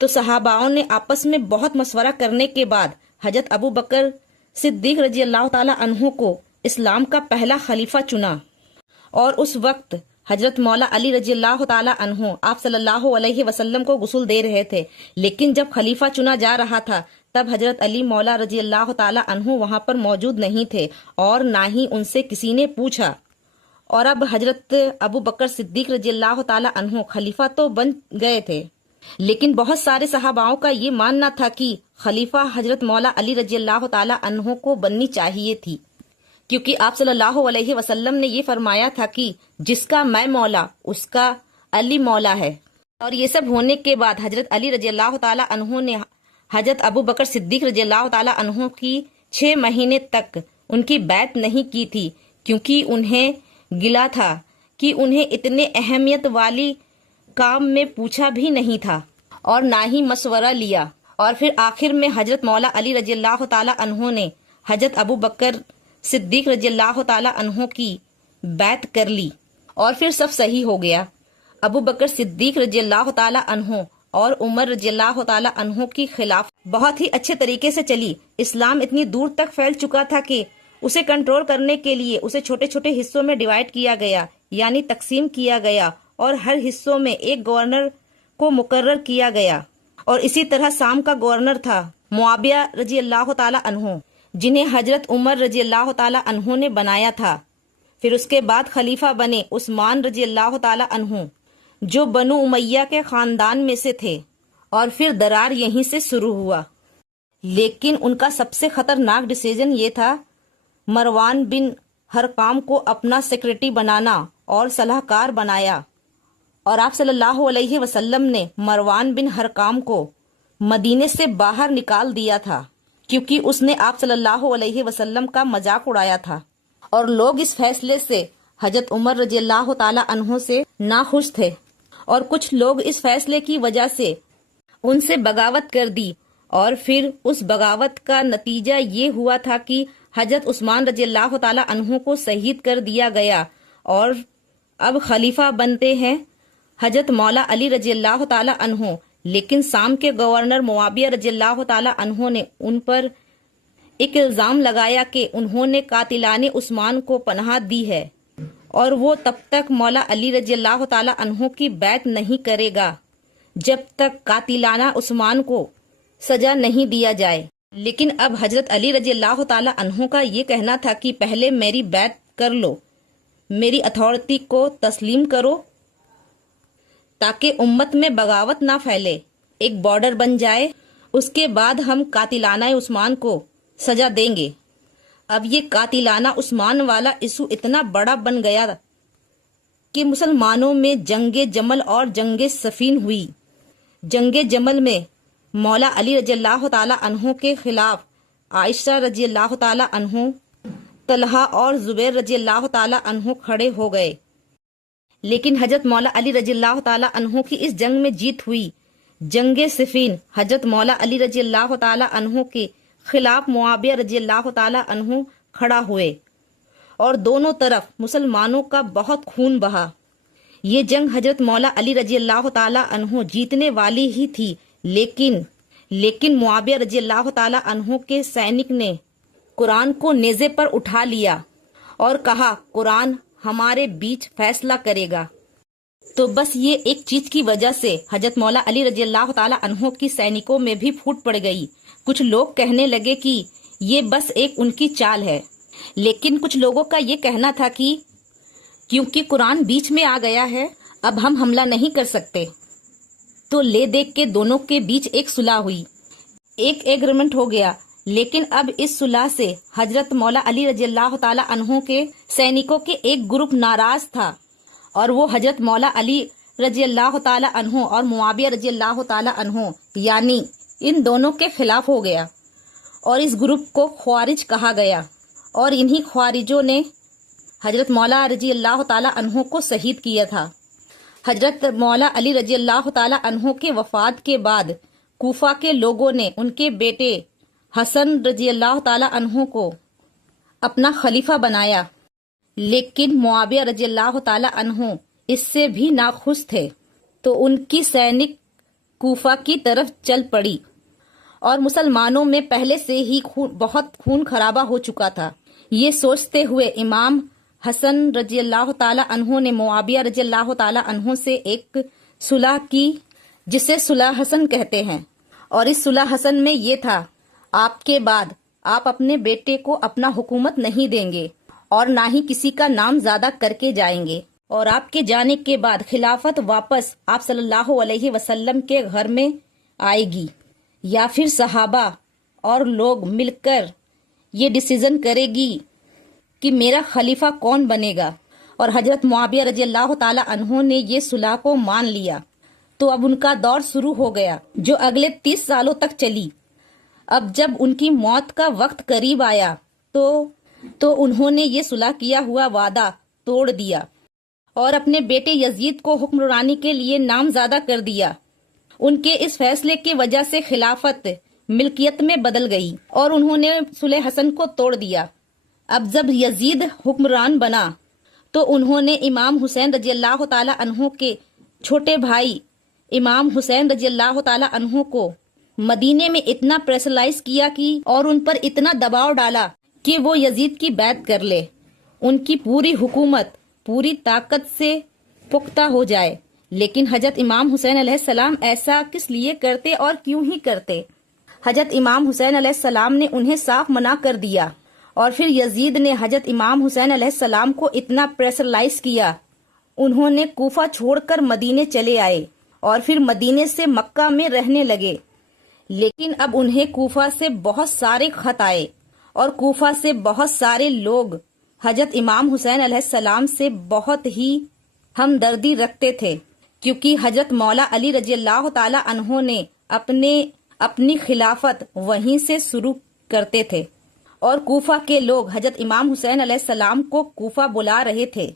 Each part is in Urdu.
تو صحاباؤں نے آپس میں بہت مشورہ کرنے کے بعد حضرت ابو بکر صدیق رضی اللہ تعالی عنہ کو اسلام کا پہلا خلیفہ چنا، اور اس وقت حضرت مولا علی رضی اللہ تعالی عنہ آپ صلی اللہ علیہ وسلم کو غسل دے رہے تھے، لیکن جب خلیفہ چنا جا رہا تھا تب حضرت علی مولا رضی اللہ تعالی عنہ وہاں پر موجود نہیں تھے اور نہ ہی ان سے کسی نے پوچھا، اور اب حضرت ابو بکر صدیق رضی اللہ تعالی عنہ خلیفہ تو بن گئے تھے، لیکن بہت سارے صحاباؤں کا یہ ماننا تھا کہ خلیفہ حضرت مولا علی رضی اللہ تعالی عنہ کو بننی چاہیے تھی، کیونکہ آپ صلی اللہ علیہ وسلم نے یہ فرمایا تھا کہ جس کا میں مولا اس کا علی مولا ہے۔ اور یہ سب ہونے کے بعد حضرت علی رضی اللہ تعالی عنہ نے حضرت ابو بکر صدیق رضی اللہ تعالی عنہ کی 6 مہینے تک ان کی بیعت نہیں کی تھی، کیونکہ انہیں گلا تھا کہ انہیں اتنے اہمیت والی کام میں پوچھا بھی نہیں تھا اور نہ ہی مشورہ لیا، اور پھر آخر میں حضرت مولا علی رضی اللہ تعالی عنہ نے حضرت ابو بکر صدیق رضی اللہ تعالی عنہ کی بیعت کر لی اور پھر سب صحیح ہو گیا۔ ابو بکر صدیق رضی اللہ تعالی عنہ اور عمر رضی اللہ تعالی عنہ کی خلاف بہت ہی اچھے طریقے سے چلی۔ اسلام اتنی دور تک پھیل چکا تھا کہ اسے کنٹرول کرنے کے لیے اسے چھوٹے چھوٹے حصوں میں ڈیوائیڈ کیا گیا، یعنی تقسیم کیا گیا، اور ہر حصوں میں ایک گورنر کو مقرر کیا گیا، اور اسی طرح شام کا گورنر تھا معاویہ رضی اللہ تعالی عنہ، جنہیں حضرت عمر رضی اللہ تعالی عنہ نے بنایا تھا۔ پھر اس کے بعد خلیفہ بنے عثمان رضی اللہ تعالی عنہ، جو بنو امیہ کے خاندان میں سے تھے، اور پھر درار یہیں سے شروع ہوا۔ لیکن ان کا سب سے خطرناک ڈیسیژن یہ تھا مروان بن حرقام کو اپنا سیکرٹری بنانا اور صلاح کار بنایا، اور آپ صلی اللہ علیہ وسلم نے مروان بن حرقام کو مدینے سے باہر نکال دیا تھا، کیونکہ اس نے آپ صلی اللہ علیہ وسلم کا مذاق اڑایا تھا، اور لوگ اس فیصلے سے حضرت عمر رضی اللہ تعالی عنہ سے ناخوش تھے، اور کچھ لوگ اس فیصلے کی وجہ سے ان سے بغاوت کر دی، اور پھر اس بغاوت کا نتیجہ یہ ہوا تھا کہ حضرت عثمان رضی اللہ تعالی عنہ کو شہید کر دیا گیا، اور اب خلیفہ بنتے ہیں حضرت مولا علی رضی اللہ تعالی عنہ۔ لیکن شام کے گورنر معاویہ رضی اللہ تعالی عنہ نے ان پر ایک الزام لگایا کہ انہوں نے قاتلان عثمان کو پناہ دی ہے، اور وہ تب تک مولا علی رضی اللہ تعالی عنہ کی بیعت نہیں کرے گا جب تک قاتلانہ عثمان کو سزا نہیں دیا جائے۔ لیکن اب حضرت علی رضی اللہ تعالی عنہ کا یہ کہنا تھا کہ پہلے میری بیعت کر لو، میری اتھارٹی کو تسلیم کرو، تاکہ امت میں بغاوت نہ پھیلے، ایک بارڈر بن جائے، اس کے بعد ہم قاتلانہ عثمان کو سزا دیں گے۔ اب یہ قاتلانہ عثمان والا ایشو اتنا بڑا بن گیا کہ مسلمانوں میں جنگ جمل اور جنگ صفین ہوئی۔ جنگ جمل میں مولا علی رضی اللہ تعالی عنہ کے خلاف عائشہ رضی اللہ تعالی عنہ، طلحہ اور زبیر رضی اللہ تعالی عنہ کھڑے ہو گئے، لیکن حضرت مولا علی رضی اللہ تعالی عنہ کی اس جنگ میں جیت ہوئی۔ جنگ صفین حضرت مولا علی رضی اللہ تعالی عنہ کے خلاف معاویہ رضی اللہ تعالی عنہ کھڑا ہوئے، اور دونوں طرف مسلمانوں کا بہت خون بہا۔ یہ جنگ حضرت مولا علی رضی اللہ تعالی عنہ جیتنے والی ہی تھی، لیکن معاویہ رضی اللہ تعالی عنہ کے سینک نے قرآن کو نیزے پر اٹھا لیا اور کہا قرآن ہمارے بیچ فیصلہ کرے گا۔ تو بس یہ ایک چیز کی وجہ سے حضرت مولا علی رضی اللہ تعالی عنہ کی سینکوں میں بھی پھوٹ پڑ گئی۔ کچھ لوگ کہنے لگے کہ یہ بس ایک ان کی چال ہے، لیکن کچھ لوگوں کا یہ کہنا تھا کہ کیونکہ قرآن بیچ میں آ گیا ہے اب ہم حملہ نہیں کر سکتے۔ تو لے دیکھ کے دونوں کے بیچ ایک صلح ہوئی، ایک ایگریمنٹ ہو گیا، لیکن اب اس صلح سے حضرت مولا علی رضی اللہ تعالی عنہ کے سینکوں کے ایک گروپ ناراض تھا، اور وہ حضرت مولا علی رضی اللہ تعالی عنہ اور معاویہ رضی اللہ تعالی عنہ یعنی ان دونوں کے خلاف ہو گیا، اور اس گروپ کو خوارج کہا گیا، اور انہی خوارجوں نے حضرت مولا رضی اللہ تعالی عنہ کو شہید کیا تھا۔ حضرت مولا علی رضی اللہ تعالی عنہ کے وفات کے بعد کوفہ کے لوگوں نے ان کے بیٹے حسن رضی اللہ تعالی عنہ کو اپنا خلیفہ بنایا، لیکن معاویہ رضی اللہ تعالی عنہ اس سے بھی ناخوش تھے، تو ان کی سینک کوفہ کی طرف چل پڑی، اور مسلمانوں میں پہلے سے ہی بہت خون خرابہ ہو چکا تھا۔ یہ سوچتے ہوئے امام حسن رضی اللہ تعالی عنہ نے معاویہ رضی اللہ تعالی عنہ سے ایک صلح کی، جسے صلح حسن کہتے ہیں، اور اس صلح حسن میں یہ تھا: آپ کے بعد آپ اپنے بیٹے کو اپنا حکومت نہیں دیں گے اور نہ ہی کسی کا نام زیادہ کر کے جائیں گے، اور آپ کے جانے کے بعد خلافت واپس آپ صلی اللہ علیہ وسلم کے گھر میں آئے گی، یا پھر صحابہ اور لوگ مل کر یہ ڈیسیژن کرے گی کہ میرا خلیفہ کون بنے گا۔ اور حضرت معاویہ رضی اللہ تعالی عنہ نے یہ صلح کو مان لیا۔ تو اب ان کا دور شروع ہو گیا، جو اگلے 30 سالوں تک چلی۔ اب جب ان کی موت کا وقت قریب آیا تو انہوں نے یہ صلح کیا ہوا وعدہ توڑ دیا اور اپنے بیٹے یزید کو حکمرانی کے لیے نامزدہ کر دیا۔ ان کے اس فیصلے کی وجہ سے خلافت ملکیت میں بدل گئی اور انہوں نے صلح حسن کو توڑ دیا۔ اب جب یزید حکمران بنا تو انہوں نے امام حسین رضی اللہ تعالی عنہ کے چھوٹے بھائی امام حسین رضی اللہ تعالی عنہ کو مدینے میں اتنا پریشرائز کیا اور ان پر اتنا دباؤ ڈالا کہ وہ یزید کی بیعت کر لے، ان کی پوری حکومت پوری طاقت سے پختہ ہو جائے۔ لیکن حضرت امام حسین علیہ السلام ایسا کس لیے کرتے اور کیوں ہی کرتے؟ حضرت امام حسین علیہ السلام نے انہیں صاف منع کر دیا، اور پھر یزید نے حضرت امام حسین علیہ السلام کو اتنا پریشرائز کیا، انہوں نے کوفہ چھوڑ کر مدینے چلے آئے اور پھر مدینے سے مکہ میں رہنے لگے۔ لیکن اب انہیں کوفہ سے بہت سارے خط آئے اور کوفہ سے بہت سارے لوگ حضرت امام حسین علیہ السلام سے بہت ہی ہمدردی رکھتے تھے، کیونکہ حضرت مولا علی رضی اللہ تعالی عنہ نے اپنی خلافت وہیں سے شروع کرتے تھے، اور کوفہ کے لوگ حضرت امام حسین علیہ السلام کو کوفہ بلا رہے تھے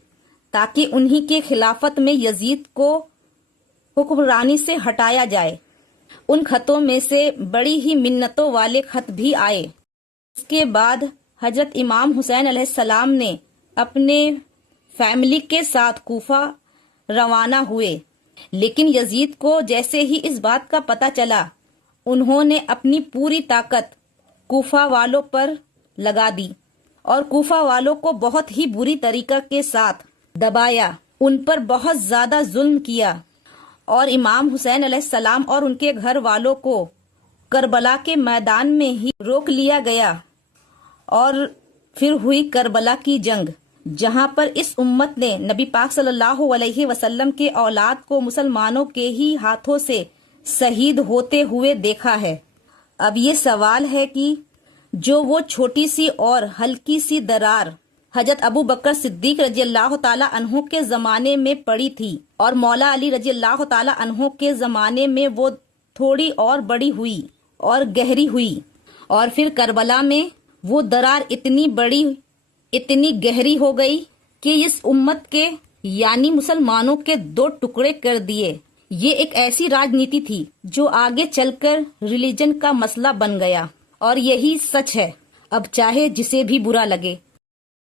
تاکہ انہی کے خلافت میں یزید کو حکمرانی سے ہٹایا جائے۔ ان خطوں میں سے بڑی ہی منتوں والے خط بھی آئے۔ اس کے بعد حضرت امام حسین علیہ السلام نے اپنے فیملی کے ساتھ کوفہ روانہ ہوئے، لیکن یزید کو جیسے ہی اس بات کا پتہ چلا، انہوں نے اپنی پوری طاقت کوفہ والوں پر لگا دی اور کوفہ والوں کو بہت ہی بری طریقہ کے ساتھ دبایا، ان پر بہت زیادہ ظلم کیا، اور امام حسین علیہ السلام اور ان کے گھر والوں کو کربلا کے میدان میں ہی روک لیا گیا، اور پھر ہوئی کربلا کی جنگ، جہاں پر اس امت نے نبی پاک صلی اللہ علیہ وسلم کے اولاد کو مسلمانوں کے ہی ہاتھوں سے شہید ہوتے ہوئے دیکھا ہے۔ اب یہ سوال ہے کہ جو وہ چھوٹی سی اور ہلکی سی درار حضرت ابو بکر صدیق رضی اللہ تعالی عنہ کے زمانے میں پڑی تھی، اور مولا علی رضی اللہ تعالی عنہ کے زمانے میں وہ تھوڑی اور بڑی ہوئی اور گہری ہوئی، اور پھر کربلا میں وہ درار اتنی بڑی اتنی گہری ہو گئی کہ اس امت کے یعنی مسلمانوں کے 2 ٹکڑے کر دیے۔ یہ ایک ایسی راجنیتی تھی جو آگے چل کر ریلیجن کا مسئلہ بن گیا، اور یہی سچ ہے، اب چاہے جسے بھی برا لگے۔